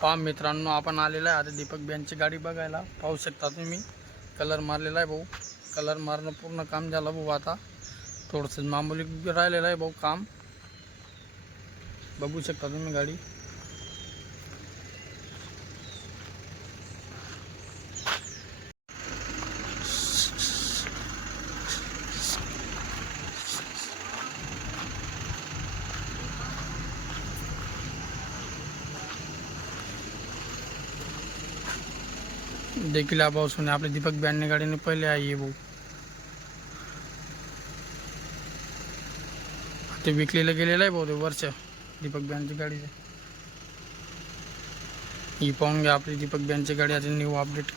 पहा मित्रांनो, आपण आलेला आहे आता दीपक बियांची गाडी बघायला. पाहू शकता तुम्ही, कलर मारलेला आहे भाऊ. कलर मारणं पूर्ण काम झालं भाऊ. आता थोडंसं मामूली राहिलेलं आहे भाऊ काम. बघू शकता तुम्ही गाडी. देखील आपासून आपले दीपक बियांनी गाडीने पहिले आहे भाऊ. ते विकलेलं गेलेलं आहे भाऊ ते वर्ष दीपक बियांची गाडी. ही पाहून घ्या आपली दीपक बियांची गाडी आता न्यू अपडेट